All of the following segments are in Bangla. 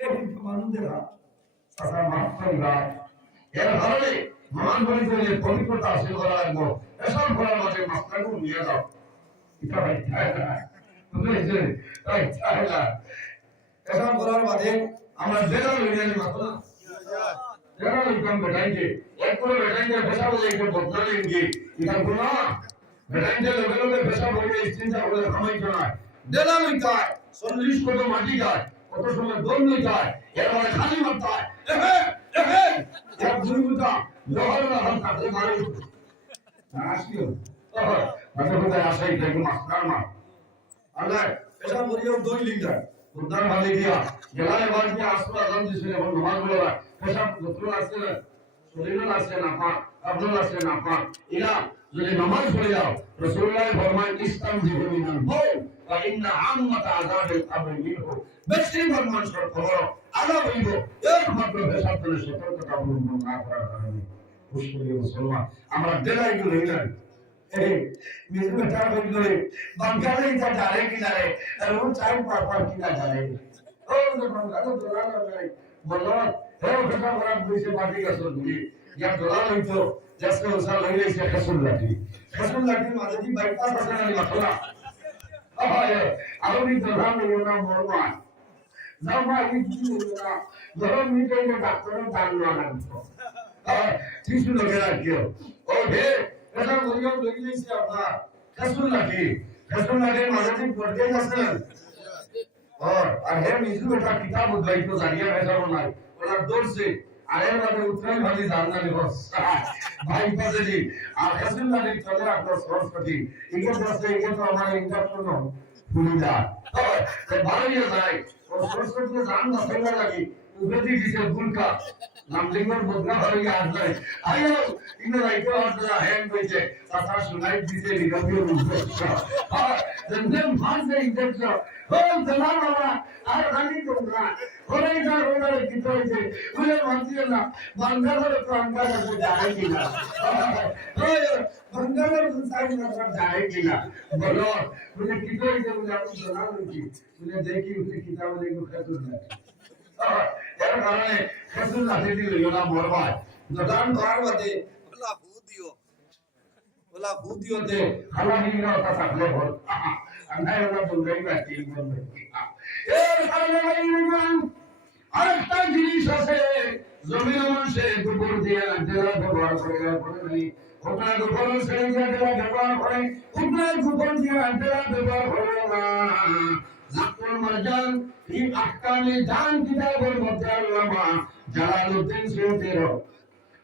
এই মানুষদের সাসা মাফ করিবা এর কারণে মান পরিচয়ে পবিত্রতা হাসিল করা লাগবো এসব করার মাঝে মাস্টারকে নিয়ে যাও এটা ভাই চায় না বুঝেছে ভাই চায় না এসব করার মাঝে আমরা জেলা লইয়া নিবা না জেলা লইতাম বেটাইছে এক করে বেটাইছে পেশা বলে একটু বদলালেন কি এটা গুণা বেটাইছে লগে লগে পেশা বলে চিন্তা করে খামাইতো না জেলা লইতায় 40 কত মাটি যায় কত সময় দল লইতায় এরপরে খালি মারতায় এহে এহে এক দুইটা লোহার হাত কাটে মারে আসিও মাঝে মাঝে আসে দেখো মাস্টার মা আল্লাহ পেশা করিও দই লিখা উদ্ধার ভালে দিয়া গেলায় বাড়িতে আসলো আজান দিছিল এখন নামাজ পড়া পেশা গোসল আসছে না শরীরও আসছে না পাক আব্দুল আসছে না পাক ইলা যদি নামাজ পড়ে যাও রাসূলুল্লাহ ফরমান ইসলাম জীবনিনান হও ওয়া ইন্না আম্মাতা আযাবিল কবর মিনহু বেশি ফরমান সর খবর আলা হইব একমাত্র পেশা করে সতর্কতা অবলম্বন না করার কারণে মুশকিল মুসলমান আমরা দেলাই গুলো হইলাম এই মেজু বেটা বললে বাঙ্গালে ইটা জানে কি জানে আর ও চাই পাপা কি না জানে ও তো বাঙ্গালে দোলা নাই বললো হে বেটা বড় বুঝে পাটি গেছো তুমি ইয়া দোলা হইতো জেসে ওসা লইলে সে খাসুল লাঠি মাঝে দি বাইপাস আছে না মাথলা আয় আর নি দোলা না মরবা জামা কি না ধরো মিটে না ডাক্তার জানলো না কিছু লোকে রাখিও ও হে এটা বলিও লইলেছি আপনার খাসুল লাঠি মাঝে দি পড়তে গেছেন আর হে মিজু বেটা কিতাব উদ্ভাইতো জানিয়া ভেজাব নাই ওরা দৌড়ছে আরে বাদে উত্তরাই ভালি জাননালি বস ভাই পাজেলি আর খাসুল লাঠি চলে আপনার সরস্বতী ইকে বসে ইকে তো আমার ইন্টারশন ভূমিকা ভালোই যায় ও সরস্বতী জান না ফেলা লাগি উবেদি দিছে বুলকা নামলিঙ্গর বদনা হয়ে আসলে আইও ইনো রাইতে আসলে হ্যান্ড হইছে কথা শুনাই দিতে নিগমিও বুঝছো জেন ভাষে ইন্টারশো ও জানা বাবা আর রানি তোমরা ওরাই না ওরাই কি হইছে বলে মানছিল না বাঙ্গালোর প্রাঙ্গা কাছে যায় কিনা ওই বাঙ্গালোর সাইড না যায় কিনা বলো বলে কি হইছে বলে আমি জানা কি বলে দেখি উঠে কিতাব দেখো খাতুন না এর কারণে খাতুন লাঠি দিল না মরবাই দদান করার বাদে ওলা ভূতিও দে খালা নিরা তা থাকলে ভর আন্ধায় ওলা বলবেই না কি বলবে এর কারণে আরেকটা জিনিস আছে জমিন মানুষে দুপুর দিয়ে জেলা ব্যবহার করে নাই ওটা দুপুর সেই জেলা ব্যবহার করে ওটা দুপুর দিয়ে জেলা ব্যবহার করে না লাকুল মারজান ফি আহকামি জান কিতাবের মধ্যে আল্লামা জালালউদ্দিন সুয়ুতী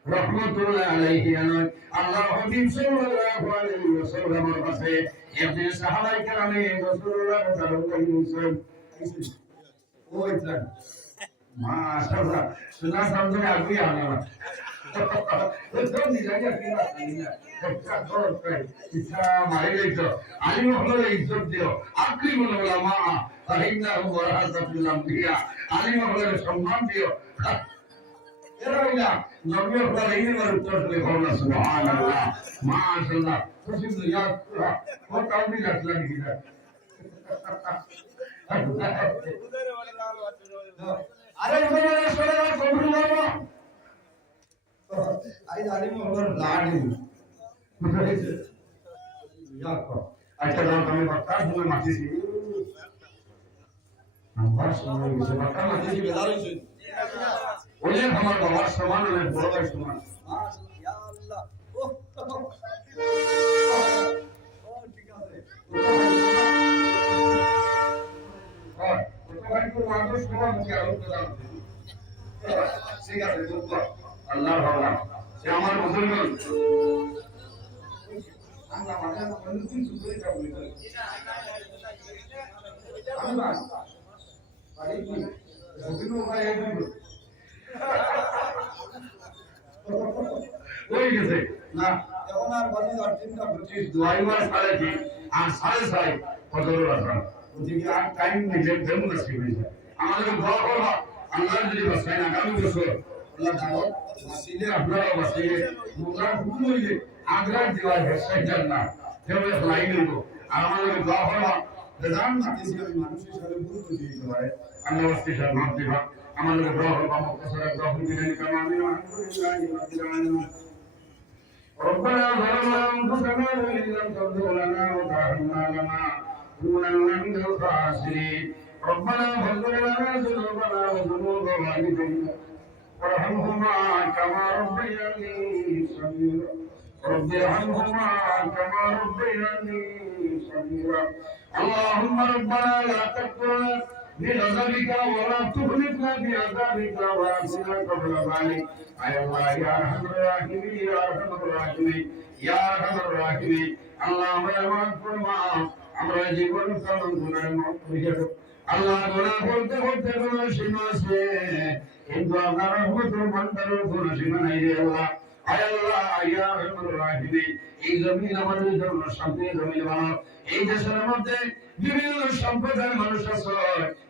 রহমাতুল্লাহ আলাইহি আল্লাহ হাবিব সাল্লাল্লাহু আলাইহি ওয়াসাল্লামের কাছে ইবনে সাহাবায়ে কেরামে রাসূলুল্লাহ সাল্লাল্লাহু আলাইহি ওয়াসাল্লাম ওই প্ল্যান মাশাআল্লাহ সুনা সামনে আগুই আনা তো নিজাকে কিনা কিনা একটা করো ইচ্ছা মারি লইছো আলিম হলো ইজ্জত দিও আকরিমুল উলামা ফাইন্নাহু ওয়ারাসাতুল আমবিয়া আলিম হলো সম্মান দিও এরাইলা নবীর পরে ইনের উত্তর করে বলনা সুবহানাল্লাহ মাশাআল্লাহ খুশি দুনিয়া ও কাউনি লাগলা কিনা আরে বলে সরে কবুল বাবা আই আলিম হলো লাডি বুঝাইছে ইয়াকো আচ্ছা দাও তুমি বাক্কা তুমি মাটিছি আমার সময় গেছে বাক্কা মাটিছি বেজার হইছে ওই আমার বাবার সমান আর বড় ভাই সমান ইয়া আল্লাহ ও ঠিক আছে ও ভাই তো মানুষ সমান কি আর প্রদান ঠিক আছে তো আল্লাহ ভাবনা সে আমার মুসলমান আল্লাহ মাথা বন্ধ কিছু করে যাবো আমি বাস পারি কি যদিও ভাই এই ওই গেছে না এখন আর বাজে 3:25 দুয়াইবার 3:30 আর 6:30 ফজরের আজান ওদিকে আর টাইম মিলে দেন না শিখে আমাদের দোয়া করবা আল্লাহ যদি বাঁচায় না আগামী বছর আল্লাহ দাও বাসিলে আপনারা বাসিলে মোরা ভুল হইলে আগ্রা দিওয়ার হেসাই যান না তেমন লাইন হইব আর আমাদের দোয়া করবা প্রধান মাটি মানুষের সাথে গুরুত্ব দিতে হয় আল্লাহ ওয়াস্তে সম্মান দিবা আমাদের গ্রহ বা মুক্তসরা গ্রহ বিধান কামামি আলহামদুলিল্লাহি রাব্বিল আলামিন ربنا ظلمنا أنفسنا وإن لم تغفر لنا وترحمنا لنكونن من الخاسرين ربنا اغفر لنا ذنوبنا وذنوب والدينا وارحمهما كما ربياني صغيرا رب ارحمهما كما ربياني صغيرا اللهم ربنا لا تقتلنا بغضبك ولا تخلفنا بعذابك وأنصرنا قبل ذلك أي الله يا أرحم الراحمين يا أرحم الراحمين يا أرحم الراحمين اللهم يا مغفور আমরা জীবন কামন গুনাহ মাফ করে দাও আল্লাহ গুনাহ করতে করতে গুনাহ সীমা আছে কিন্তু আপনার রহমতের মানদারের গুনাহ সীমা নাই রে আল্লাহ আয় আল্লাহ ইয়া আরহামুর রাহিমিন এই জমিন আমাদের জন্য শান্তি জমিন বানাও এই দেশের মধ্যে বিভিন্ন সম্প্রদায়ের মানুষ আছে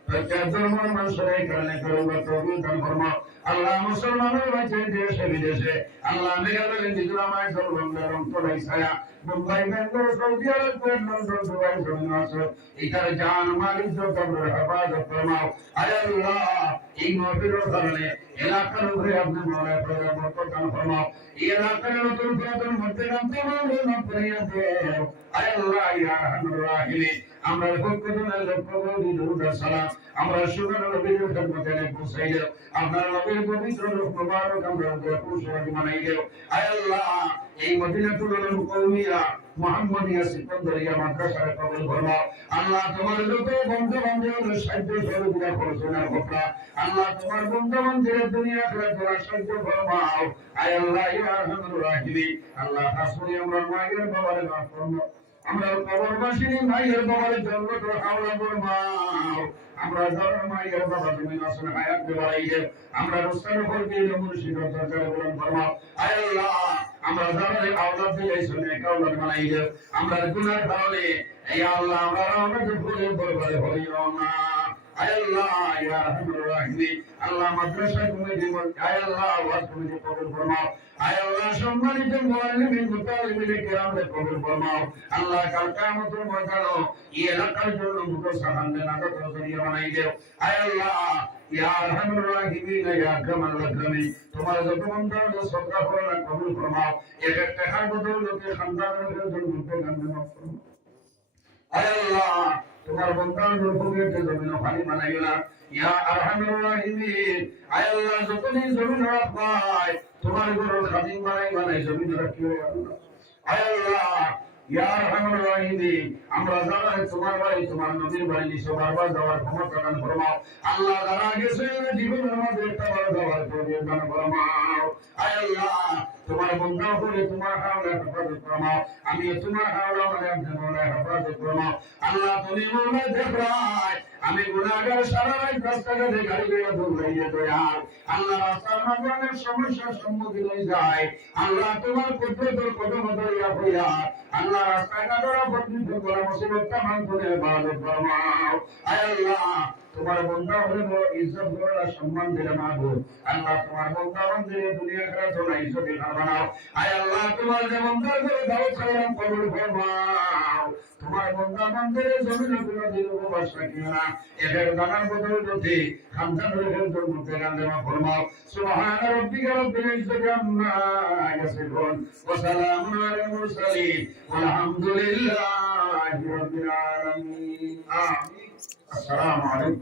প্রত্যেক ধর্মের মানুষের এই কারণে করবা তৌফিক দান ফরমাও আল্লাহ মুসলমানের মাঝে দেশে বিদেশে আল্লাহ মেঘালয় মিজোরাম জলবন্ধার অন্তরাই ছায়া মুম্বাই বেঙ্গল সৌদি আরব লন্ডন দুবাই জমিন আছে এটার জান মাল ইজ্জত আমরা হেফাজত ফরমাও আয় আল্লাহ এই মাহফিলের কারণে এলাকার উপরে আপনি মওলা পয়দা বরকত দান ফরমাও এই এলাকার নতুন পুরাতন মধ্যে নামতে মাওলা মাফ করিয়া দেও আয় আল্লাহ ইয়া আরহামুর রাহিমিন আমরা ভক্তজনের লক্ষ্য দরুদ সালাম আমরা সুন্দর নবীর খিদমতে পৌঁছাই দেও আপনার নবীর পবিত্র রূপ মুবারক আমরা পৌঁছাই বানাই দেও আয় আল্লাহ এই মদিনাতুল কওমিয়া মুহাম্মাদিয়া সিকান্দারিয়া মাদ্রাসার কবুল ফরমাও আল্লাহ তোমার যত বন্ধু বান্ধবদের সাহায্য সহযোগিতা করছো না কথা আল্লাহ তোমার বন্ধু বান্ধবদের দুনিয়া আখিরাতের সাহায্য ফরমাও আয় আল্লাহ ইয়া আরহামুর রাহিমিন আল্লাহ আসলে আমরা মায়ের বাবারে মাফ ফরমাও আমরা কবরবাসী ভাইয়ের বাবার জন্য তো হাওলা ফরমাও আমরা যারা মায়ের বাবা তুমি নাসন হায়াত বাড়াই দেও আমরা রসুল ফরকে মুর্শিদ দরকার বলেন ফরমাও আয় আল্লাহ আমরা যারা আওলাদ দিয়েছো নেক আওলাদ বানাই দেও আমরা গুনার কারণে এই আল্লাহ আমরা আমাদের ভুলে বরবাদ হইও না আয় আল্লাহ ইয়া আরহামুর রাহিমিন আল্লাহ মাদ্রাসা কমিটি আয় আল্লাহ ওয়াজ কমিটি কবুল ফরমাও আয় আল্লাহ সম্মানিত মুআল্লিমিন মুতাআল্লিমিন কিরামকে কবুল ফরমাও আল্লাহ কাল কিয়ামতের ময়দানে এই এলাকার জন্য মুতাসাহান নাগত জরিয়া বানাই দেও আয় আল্লাহ ইয়া আরহামুর রাহিমিন ইয়া আকরামাল আকরামিন তোমার যত বন্ধু সদকা ফরমান কবুল ফরমাও এক এক টাকার বদৌলতে খানদানের জন্য মুতাকান মাফ ফরমাও আয় আল্লাহ তোমার বন্দার উপরে জমিন খালি বানাইও না ইয়া আরহামুর রাহিমিন আয় আল্লাহ যতদিন জমিন রাখবাই তোমার ঘর খাদিম বানাই জমিন রাখিও আল্লাহ আয় আল্লাহ ইয়া আরহামুর রাহিমিন আমরা যারা তোমার বাড়ি তোমার নবীর বাড়ি সবার যাওয়ার ক্ষমতা দান ফরমাও আল্লাহ যারা গেছে জীবনের মধ্যে একটা বড় যাওয়ার তৌফিক দান ফরমাও আয় আল্লাহ তোমার বন্ধা করে তোমার হাওলা হেফাজত ফরমাও আমি তোমার হাওলা মানে আপনি মওলা হেফাজত ফরমাও আল্লাহ তুমি মওলা দেখরাই আমি গুনাহগার সারা রাত রাস্তাঘাটে গাড়ি লইয়া দৌড়াইয়া দয়াল আল্লাহ রাস্তার মধ্যে অনেক সমস্যার সম্মুখীন হয়ে যায় আল্লাহ তোমার কুদরতের কদম ধরিয়া হইয়া আল্লাহ রাস্তাঘাটের বদলিত করা মুসিবতটা মানতে ইবাদত ফরমাও আয় আল্লাহ তোমার বন্ধা হলে ইজ্জত করা সম্মান দিলে মাগো আল্লাহ তোমার বন্ধা বান্দিরে দুনিয়া আখিরাত না ইজ্জত বানাও আয় আল্লাহ তোমার যে বন্দার করে দাওয়াত সালাম কবুল ফরমাও তোমার বন্ধা বান্দিরে জমিন গুলো দিল উপবাস রাখিও না এদের দানার বদৌলতে খামজান রহিল জন্মতে গান্দেমা ফরমাও সুবহান রাব্বিকা রাব্বিল ইজ্জাতি আম্মা ইয়াসিফুন ওয়া সালামুন আলাল মুরসালিন ওয়ালহামদুলিল্লাহি রাব্বিল আলামিন আমিন আসসালামু আলাইকুম।